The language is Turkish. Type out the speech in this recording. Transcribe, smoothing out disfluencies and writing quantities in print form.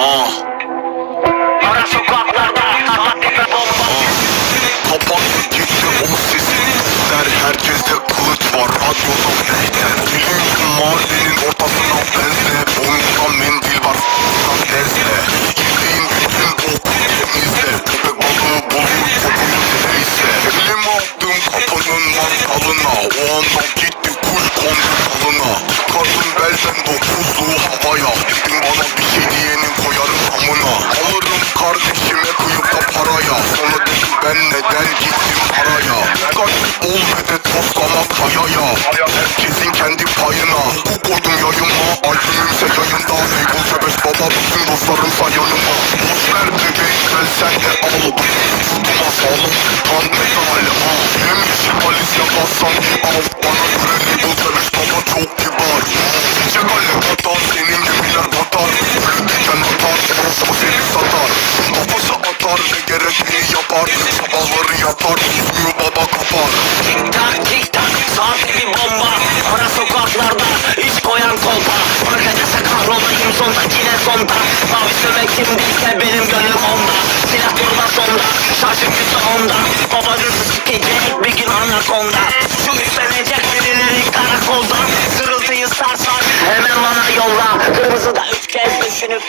Ara sokaklarda tepe bomba. Kapattı gitti o sesi. Der herkeste kılıç var, radyoda mehter. Bilim mahallenin ortasına benze. Boynunda mendil var, s**tan terzle. Yıkayın bütün boku temizle. Köpek balığı bulur kokuyu neyse. Elim attım kapının mangalına. O anda gitti kuş kondu dalına. Çıkardım belden dokuzluğu havaya. Dedim bana bir şey diyenin koyarım amına. Alırım kardeşime kıyıp da paraya. Sonra dedim ben neden gittim paraya. Kaç ol ve de toslama kayaya. Herkesin kendi payına. Bu koydum yayıma. Albümümse yayında. Label sebeş baba bütün dostlarımsa yanıma. Boş ver bebeğim gel sen de al. Tutma sağlam tam metal. Hem işimalis yapmazsan al. Bana göre label sebeş baba çok kibar. Çiçek alem atar senin gibiler batar. Ölürken atar orası seni satar. Kafası atar ve gerekeni yapar. Sabahları yatar suyu baba kapar. Tik tak tik tak sahte bir bomba. Ara sokaklarda iş koyan kolpa. Arkadaşa kahrolayım sonda yine sonda. Mavi sömek kimdiyse benim gönlüm onda. Silah durma sonda şaşık küse onda. Baba rızı sikecek bir gün anakonda. Şu üstlenecek birileri karakolda. Sırıltıyı sarsar hemen bana yolla. Kırmızıda 3 kez düşünüp